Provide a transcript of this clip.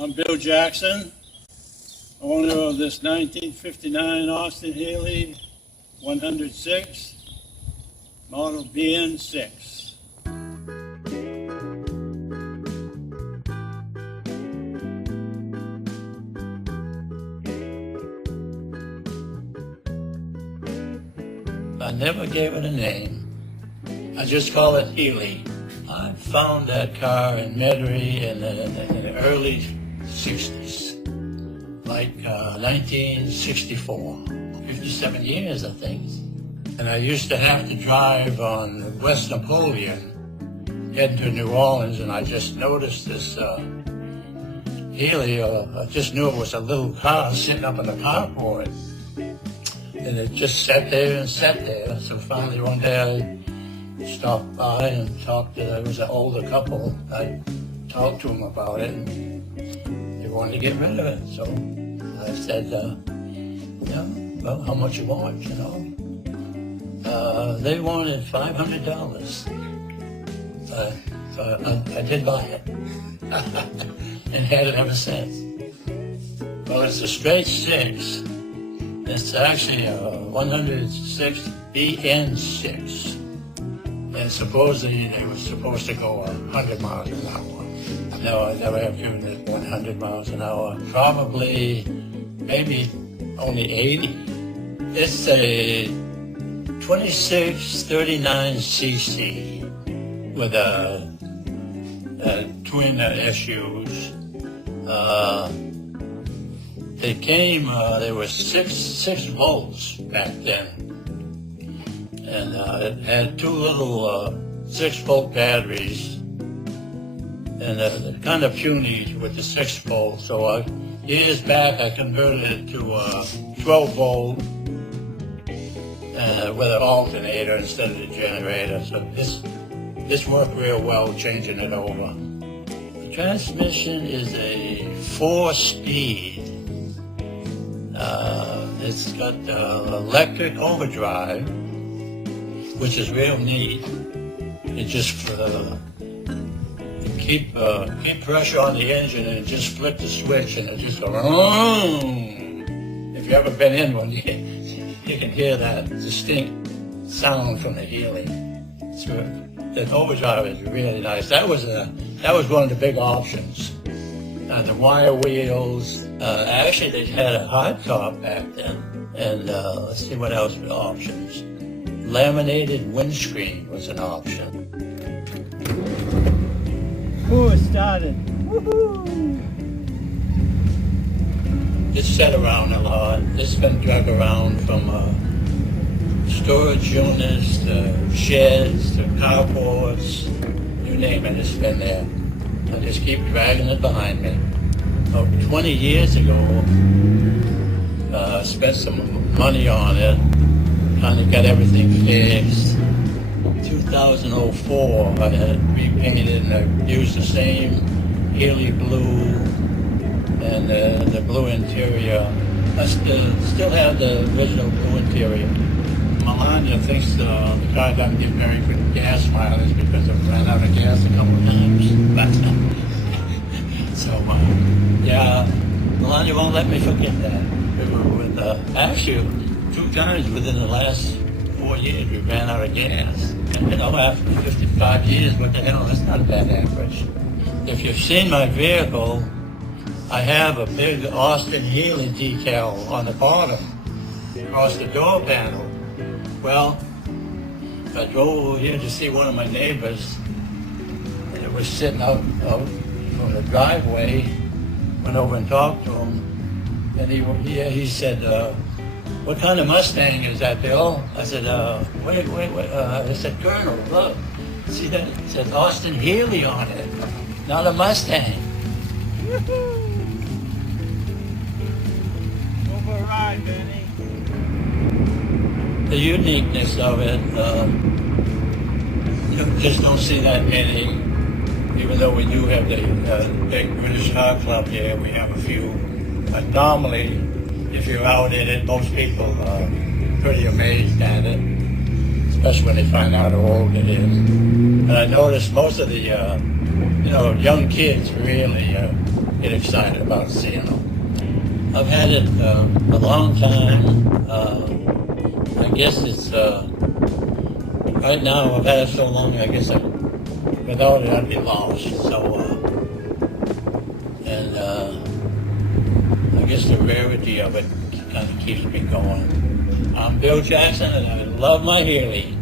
I'm Bill Jackson, owner of this 1959 Austin Healey 106, model BN6. I never gave it a name. I just call it Healey. I found that car in Metairie in the early 60s, like 1964, 57 years, I think. And I used to have to drive on West Napoleon, heading to New Orleans, and I just noticed this Healey. I just knew it was a little car sitting up in the carport. And it just sat there and sat there. So finally one day I stopped by and talked to, there was an older couple. I talked to them about it, and they wanted to get rid of it. So I said, yeah, well, how much you want, you know? They wanted $500. So I did buy it and had it ever since. Well, it's a straight 6. It's actually a 106 BN6. And supposedly they were supposed to go 100 miles an hour. No, I never have driven it 100 miles an hour. Probably, maybe only 80. It's a 2639cc with a twin SUs. They came, there was six volts back then. And it had two little 6-volt batteries. And they're kind of puny with the 6 volt. So years back I converted it to 12 volt with an alternator instead of the generator. So this worked real well, changing it over. The transmission is a 4-speed. It's got electric overdrive, which is real neat. It just keep pressure on the engine and just flip the switch and it just goes. If you've ever been in one, you can hear that distinct sound from the Healey. So the overdrive is really nice. That was one of the big options. The wire wheels. Actually, they had a hardtop back then. And let's see what else were options. Laminated windscreen was an option. Ooh, it started. Woohoo! It's set around a lot. It's been drug around from storage units to sheds to carports. You name it, it's been there. I just keep dragging it behind me. About 20 years ago, I spent some money on it. Kind of got everything fixed. 2004, I had it repainted and I used the same Healey blue and the blue interior. I still have the original blue interior. Melania thinks the car doesn't get very good gas mileage because it ran out of gas a couple of times. So, yeah, Melania won't let me forget that. We were with, actually, 2 times within the last 4 years we ran out of gas. And, you know, after 55 years, what the hell, that's not a bad average. If you've seen my vehicle, I have a big Austin Healey decal on the bottom, across the door panel. Well, I drove over here to see one of my neighbors, and it was sitting out from the driveway. Went over and talked to him, and he said, what kind of Mustang is that, Bill? I said, wait. I said, Colonel, look, see that? It says Austin Healey on it, not a Mustang. Woohoo! Go for a ride, Benny. The uniqueness of it, you just don't see that many. Even though we do have the big British Car Club here, we have a few. Normally, if you're out in it, most people are pretty amazed at it, especially when they find out how old it is. And I noticed most of the, young kids really get excited about seeing them. I've had it a long time. I guess it's right now. I've had it so long. I guess without it, I'd be lost. So, and I guess the rarity of it kind of keeps me going. I'm Bill Jackson, and I love my Healey.